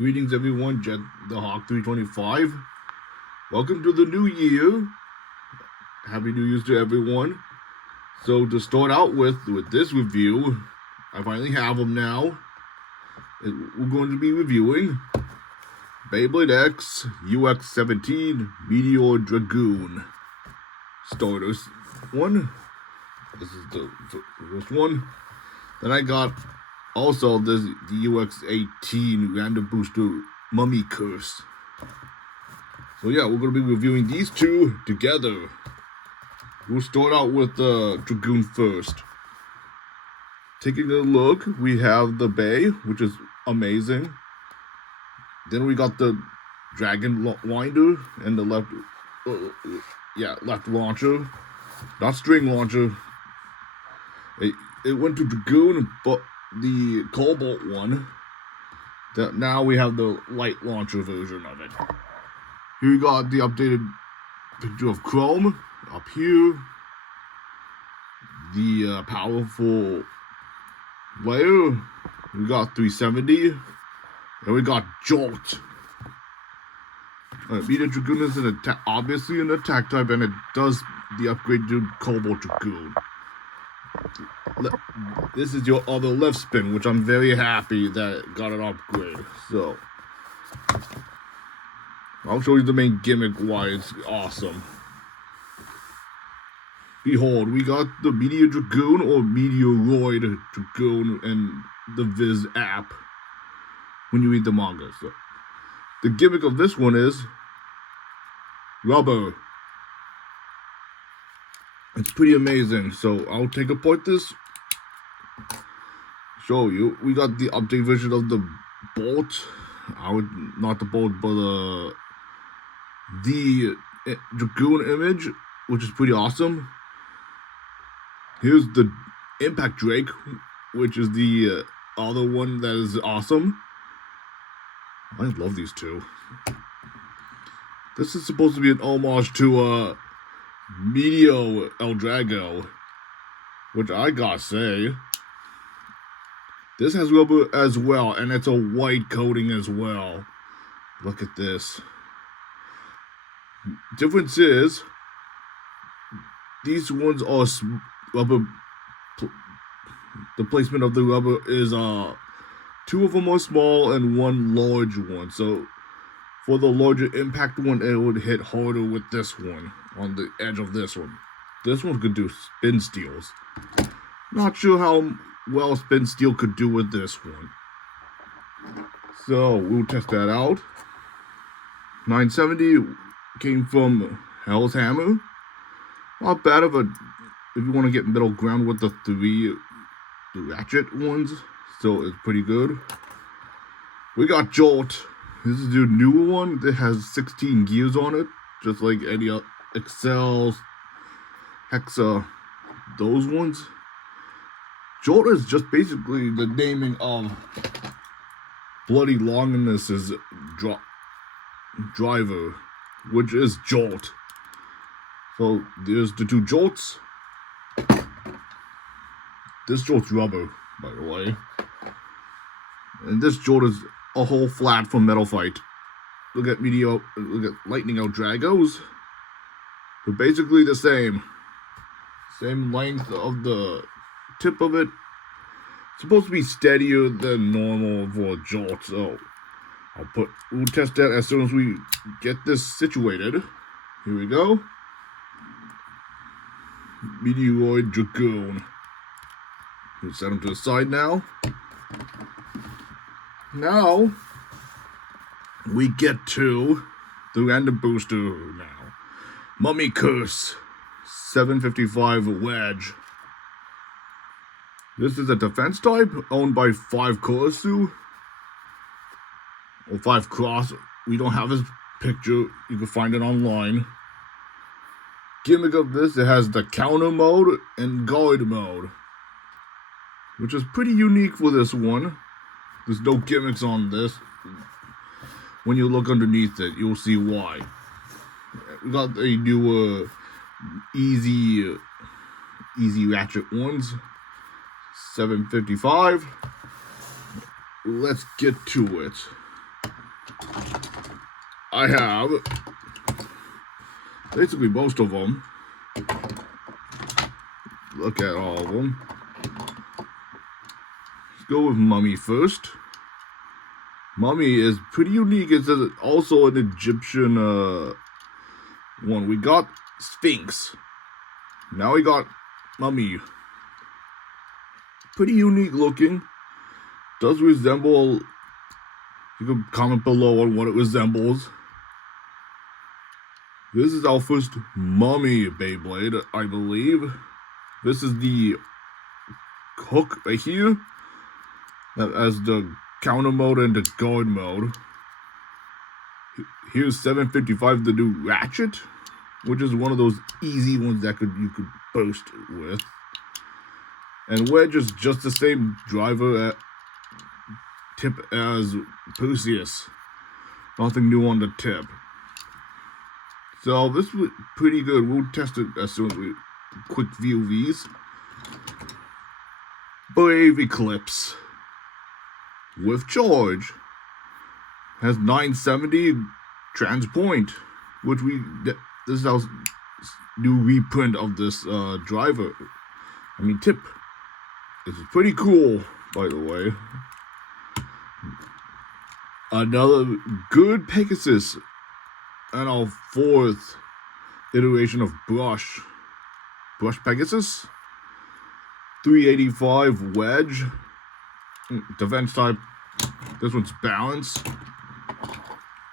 Greetings everyone, Jet the Hawk 325. Welcome to the new year. Happy New Year's to everyone. So to start out with this review, I finally have them now. We're going to be reviewing Beyblade X UX-17 Meteor Dragoon starters one. This is the first one. Then I got also the UX-18 random booster MummyCurse. So yeah, we're going to be reviewing these two together. We'll start out with the Dragoon first. Taking a look, we have the Bay, which is amazing. Then we got the Dragon Winder and the left launcher. Not string launcher. It went to Dragoon, but the Cobalt one. That now we have the light launcher version of it. Here we got the updated picture of Chrome up here. The powerful layer. We got 370. And we got Jolt. Meteor Dragoon is obviously an attack type, and it does the upgrade to Cobalt Dragoon. This is your other left spin, which I'm very happy that it got an upgrade. So I'll show you the main gimmick why it's awesome. Behold, we got the Meteor Dragoon or Meteoroid Dragoon in the Viz app when you read the manga. So the gimmick of this one is rubber. It's pretty amazing. So I'll take apart this, show you. We got the update version of the bolt. Not the bolt, but the Dragoon image, which is pretty awesome. Here's the Impact Drake, which is the other one that is awesome. I love these two. This is supposed to be an homage to Meteor El Drago, which I gotta say, this has rubber as well, and it's a white coating as well. Look at this. Difference is, these ones are rubber. The placement of the rubber is two of them are small and one large one. So for the larger impact one, it would hit harder with this one on the edge of this one. This one could do spin steals. Not sure how well spin steel could do with this one. So we'll test that out. 970 came from Hell's Hammer. Not bad of a, if you want to get middle ground with the three ratchet ones. So it's pretty good. We got Jolt. This is the new one that has 16 gears on it, just like any Excel, Hexa, those ones. Jolt is just basically the naming of Bloody Longinus's driver, which is Jolt. So there's the two Jolts. This Jolt's rubber, by the way. And this Jolt is a whole flat from Metal Fight. Look at Meteor, look at Lightning El Dragos. They're basically the same. Same length of the tip of it. It's supposed to be steadier than normal for a Jolt, so we'll test that as soon as we get this situated. Here we go. Meteoroid Dragoon. We'll set them to the side now. Now, we get to the random booster now. MummyCurse 755 Wedge. This is a defense type owned by 5 Kurasu. Or 5 Cross. We don't have his picture. You can find it online. Gimmick of this, it has the counter mode and guard mode, which is pretty unique for this one. There's no gimmicks on this. When you look underneath it, you'll see why. We got a newer easy ratchet ones. 755. Let's get to it. I have basically most of them. Look at all of them. Let's go with Mummy first. Mummy is pretty unique. It's also an Egyptian one. We got Sphinx. Now we got Mummy. Pretty unique looking. Does resemble. You can comment below on what it resembles. This is our first Mummy Beyblade, I believe. This is the hook right here. That has the counter mode and the guard mode. Here's 755, the new ratchet, which is one of those easy ones that you could burst with. And Wedge is just the same driver tip as Perseus. Nothing new on the tip. So this was pretty good. We'll test it as soon as we quick view these. Brave Eclipse with charge has 970 Transpoint, which this is our new reprint of this driver. Tip. This is pretty cool, by the way. Another good Pegasus, and our fourth iteration of Brush Pegasus. 385 Wedge. Defense type. This one's balance.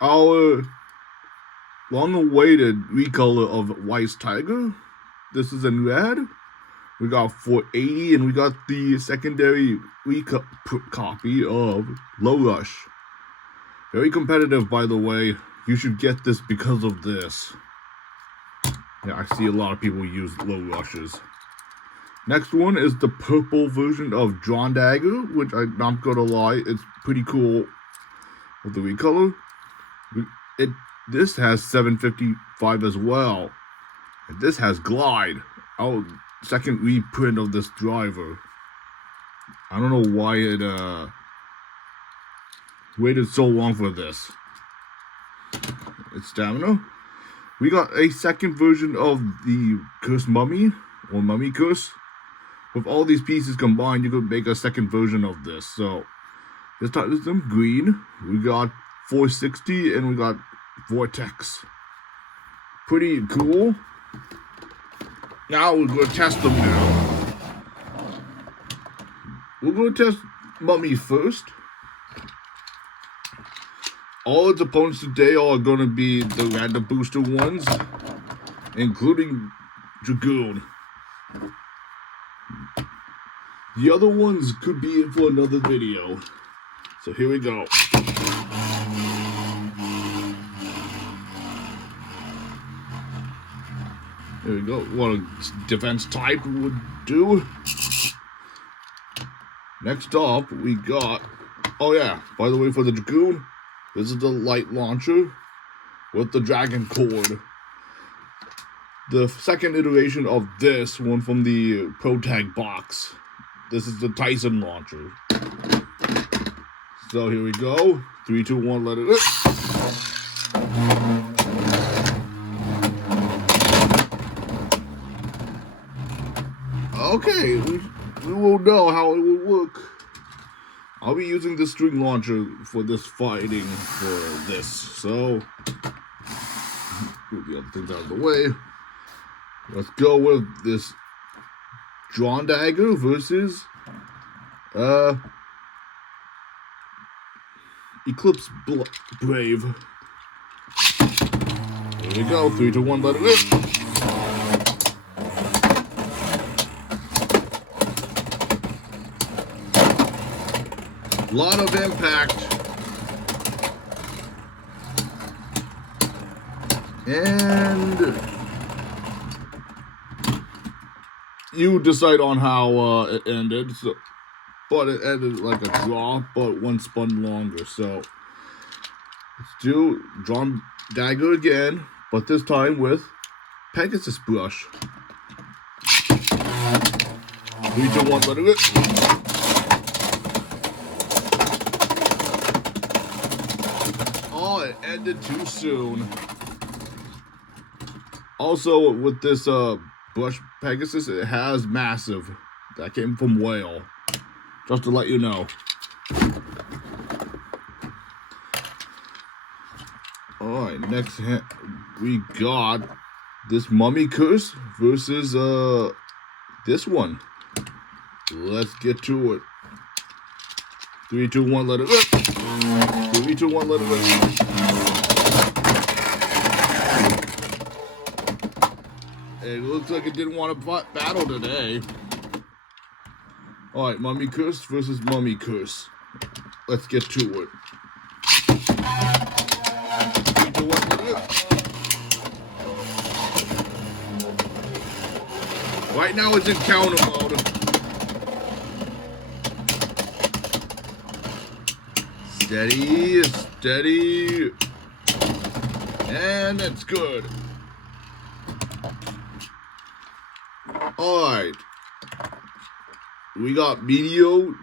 Our long-awaited recolor of Wise Tiger. This is in red. We got 480, and we got the secondary copy of Low Rush. Very competitive, by the way. You should get this because of this. Yeah, I see a lot of people use Low Rushes. Next one is the purple version of Drawn Dagger, which I'm not gonna lie, it's pretty cool with the recolor. This has 755 as well. And this has Glide. Our second reprint of this driver. I don't know why it waited so long for this. It's stamina. We got a second version of the Curse Mummy, or MummyCurse. With all these pieces combined, you could make a second version of this. So, this time is in green. We got 460 and we got Vortex. Pretty cool. Now we're going to test them now. We're going to test Mummy first. All its opponents today are going to be the random booster ones, including Dragoon. The other ones could be in for another video. So here we go. There we go. What a defense type would do. Next up, we got... Oh yeah, by the way, for the Dragoon, this is the light launcher with the dragon cord. The second iteration of this one from the Pro Tag box. This is the Tyson launcher. So here we go. 3, 2, 1, let it rip. Okay, we will know how it will work. I'll be using the string launcher for this fighting for this. So, move the other things out of the way. Let's go with this Drawn Dagger versus Eclipse Brave. Here we go. 3, 2, 1, let it rip. Lot of impact. And you decide on how it ended. So, but it ended like a draw, but one spun longer. So let's do Drawn Dagger again, but this time with Pegasus Brush. 3, 2, 1, let it rip. Oh, it ended too soon. Also, with this Bush Pegasus, it has massive. That came from Whale. Just to let you know. Alright, next we got this MummyCurse versus this one. Let's get to it. 3, 2, 1, let it rip. 3, 2, 1, let it rip. It looks like it didn't want to battle today. Alright, MummyCurse versus MummyCurse. Let's get to it. 3, 2, 1, let it rip. Right now it's in counter mode. Steady, steady. And it's good. Alright. We got Meteor,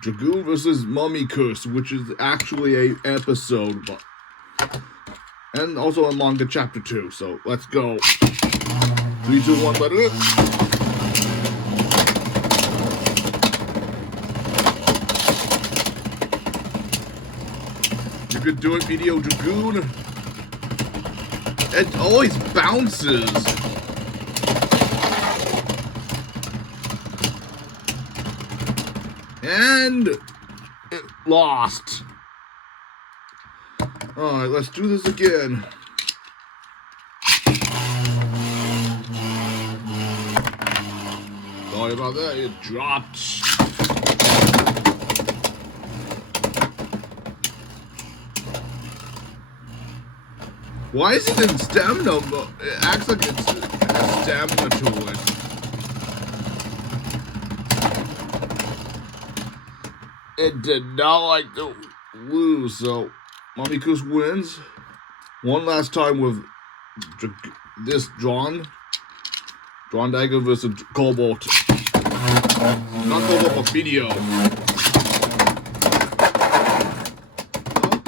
Dragoon versus MummyCurse, which is actually a episode, but and also a manga chapter 2. So let's go. 3, 2, 1, let it rip. You could do it, Meteor Dragoon. It always bounces. And it lost. Alright, let's do this again. Sorry about that, it dropped. Why is it in stamina? It acts like it's has stamina to it. It did not like to lose, so MummyCurse wins. One last time with this drawn dagger versus Cobalt. Not Cobalt, but video.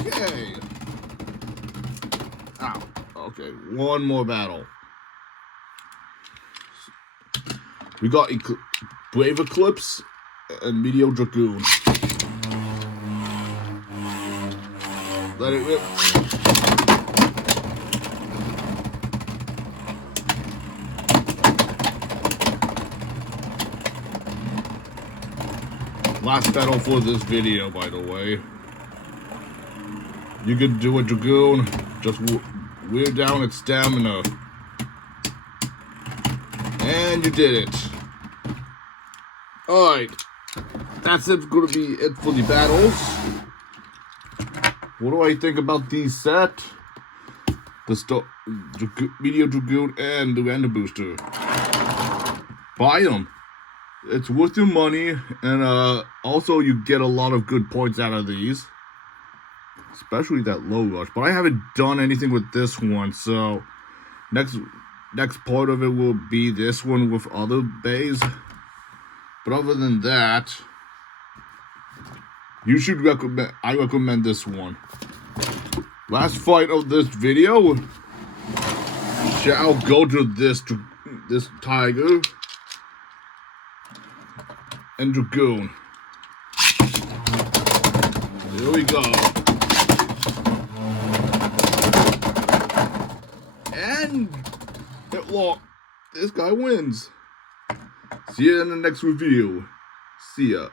Okay. Ow. Okay, one more battle. We got Brave Eclipse and Meteor Dragoon. Let it rip. Last battle for this video, by the way. You could do a Dragoon, just wear down its stamina. And you did it. Alright. That's gonna be it for the battles. What do I think about these set? The Meteor Dragoon and the Random Booster. Buy them. It's worth your money, and also you get a lot of good points out of these. Especially that low rush. But I haven't done anything with this one, so next part of it will be this one with other bays. But other than that, you should recommend. I recommend this one. Last fight of this video shall go to this tiger and Dragoon. Here we go. And this guy wins. See you in the next review. See ya.